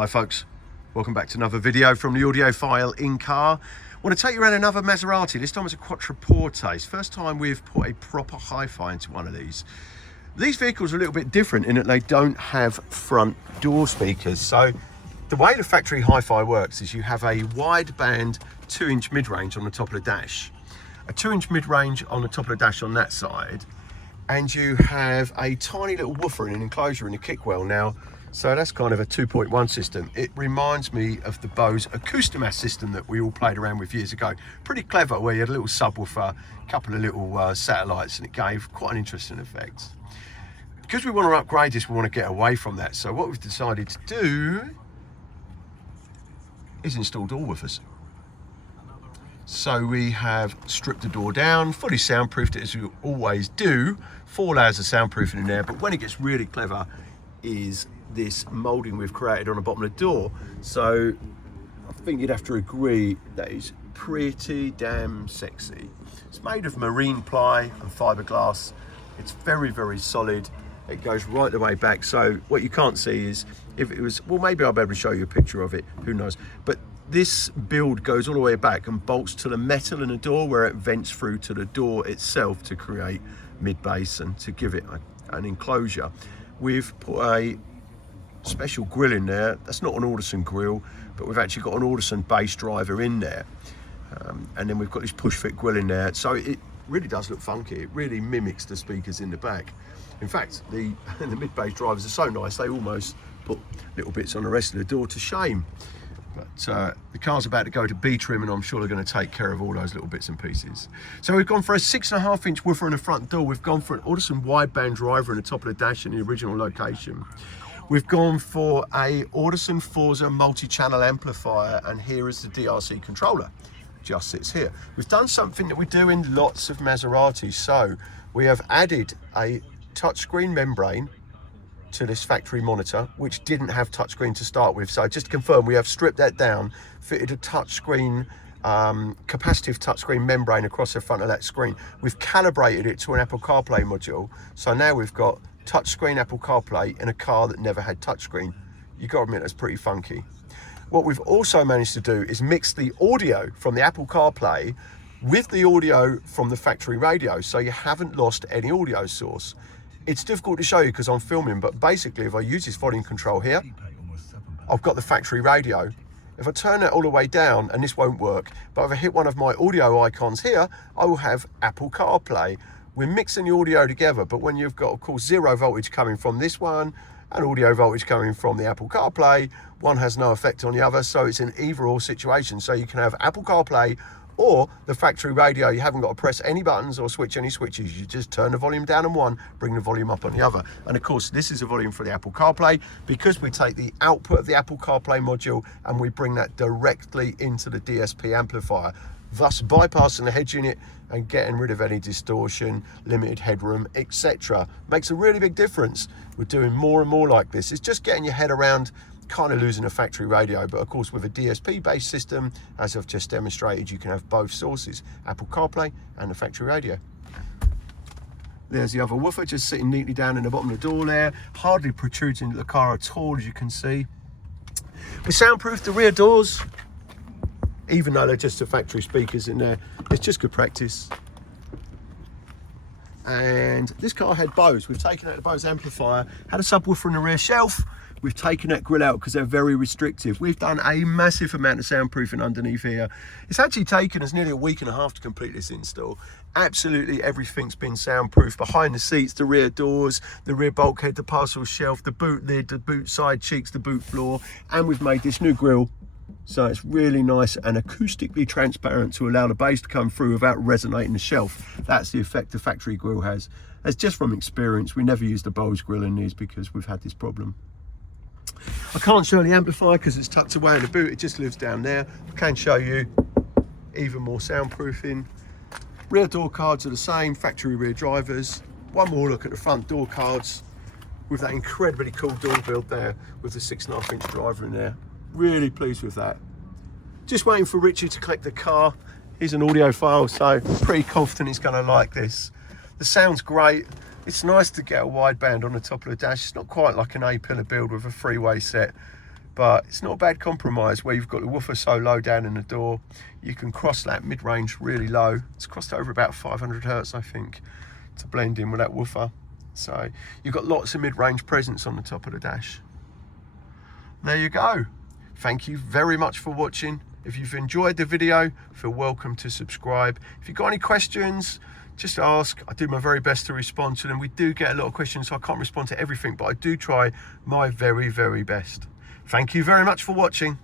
Hi folks, welcome back to another video from the Audiofile-Incar. I want to take you around another Maserati. This time it's a Quattroporte. It's the first time we've put a proper hi-fi into one of these. These vehicles are a little bit different in that they don't have front door speakers. So the way the factory hi-fi works is you have a wideband 2-inch mid-range on the top of the dash, a 2-inch mid-range on the top of the dash on that side, and you have a tiny little woofer in an enclosure in the kickwell now. So that's kind of a 2.1 system. It reminds me of the Bose Acoustimass system that we all played around with years ago. Pretty clever, where you had a little subwoofer, a couple of little satellites, and it gave quite an interesting effect. Because we want to upgrade this, we want to get away from that. So what we've decided to do is install door woofers. So we have stripped the door down, fully soundproofed it as we always do. 4 layers of soundproofing in there, but when it gets really clever is this moulding we've created on the bottom of the door. So I think you'd have to agree that is pretty damn sexy. It's made of marine ply and fiberglass. It's very, very solid. It goes right the way back. So what you can't see is if it was, well, maybe I'll be able to show you a picture of it, who knows. But this build goes all the way back and bolts to the metal in the door where it vents through to the door itself to create mid-bass and to give it an enclosure. We've put a special grill in there. That's not an Audison grill, but we've actually got an Audison bass driver in there. And then we've got this push-fit grill in there. So it really does look funky. It really mimics the speakers in the back. In fact, the mid-bass drivers are so nice, they almost put little bits on the rest of the door to shame. But the car's about to go to B trim, and I'm sure they're going to take care of all those little bits and pieces. So we've gone for a 6.5-inch woofer in the front door. We've gone for an Audison wideband driver in the top of the dash in the original location. We've gone for a Audison Forza multi-channel amplifier, and here is the DRC controller. Just sits here. We've done something that we do in lots of Maseratis. So we have added a touchscreen membrane to this factory monitor, which didn't have touchscreen to start with. So just to confirm, we have stripped that down, fitted a touchscreen, capacitive touchscreen membrane across the front of that screen. We've calibrated it to an Apple Carplay module. So now we've got touchscreen Apple Carplay in a car that never had touchscreen. You've got to admit, that's pretty funky. What we've also managed to do is mix the audio from the Apple Carplay with the audio from the factory radio, so you haven't lost any audio source. It's difficult to show you because I'm filming, but basically if I use this volume control here, I've got the factory radio. If I turn that all the way down, and this won't work, but if I hit one of my audio icons here, I will have Apple CarPlay. We're mixing the audio together, but when you've got, of course, 0 voltage coming from this one and audio voltage coming from the Apple CarPlay, one has no effect on the other, so it's an either-or situation. So you can have Apple CarPlay or the factory radio. You haven't got to press any buttons or switch any switches. You just turn the volume down on one, bring the volume up on the other. And of course, this is a volume for the Apple CarPlay, because we take the output of the Apple CarPlay module and we bring that directly into the DSP amplifier, thus bypassing the head unit and getting rid of any distortion, limited headroom, etc. Makes a really big difference. We're doing more and more like this. It's just getting your head around kind of losing a factory radio, but of course with a DSP based system, as I've just demonstrated, you can have both sources, Apple CarPlay and the factory radio. There's the other woofer just sitting neatly down in the bottom of the door there, hardly protruding into the car at all, as you can see. We soundproofed the rear doors, even though they're just the factory speakers in there. It's just good practice. And this car had Bose. We've taken out the Bose amplifier, had a subwoofer in the rear shelf. We've taken that grill out because they're very restrictive. We've done a massive amount of soundproofing underneath here. It's actually taken us nearly a week and a half to complete this install. Absolutely everything's been soundproof. Behind the seats, the rear doors, the rear bulkhead, the parcel shelf, the boot lid, the boot side cheeks, the boot floor. And we've made this new grill, so it's really nice and acoustically transparent to allow the bass to come through without resonating the shelf. That's the effect the factory grill has. That's just from experience. We never use the Bose grill in these because we've had this problem. I can't show the amplifier because it's tucked away in the boot. It just lives down there. I can show you even more soundproofing. Rear door cards are the same, factory rear drivers. One more look at the front door cards with that incredibly cool door build there with the 6.5-inch driver in there. Really pleased with that. Just waiting for Richard to collect the car. He's an audiophile, so pretty confident he's going to like this. The sound's great. It's nice to get a wideband on the top of the dash. It's not quite like an A-pillar build with a 3-way set. but it's not a bad compromise where you've got the woofer so low down in the door. You can cross that mid-range really low. It's crossed over about 500 hertz, I think, to blend in with that woofer. So you've got lots of mid-range presence on the top of the dash. There you go. Thank you very much for watching. If you've enjoyed the video, feel welcome to subscribe. If you've got any questions, just ask. I do my very best to respond to them. We do get a lot of questions, so I can't respond to everything, but I do try my very, very best. Thank you very much for watching.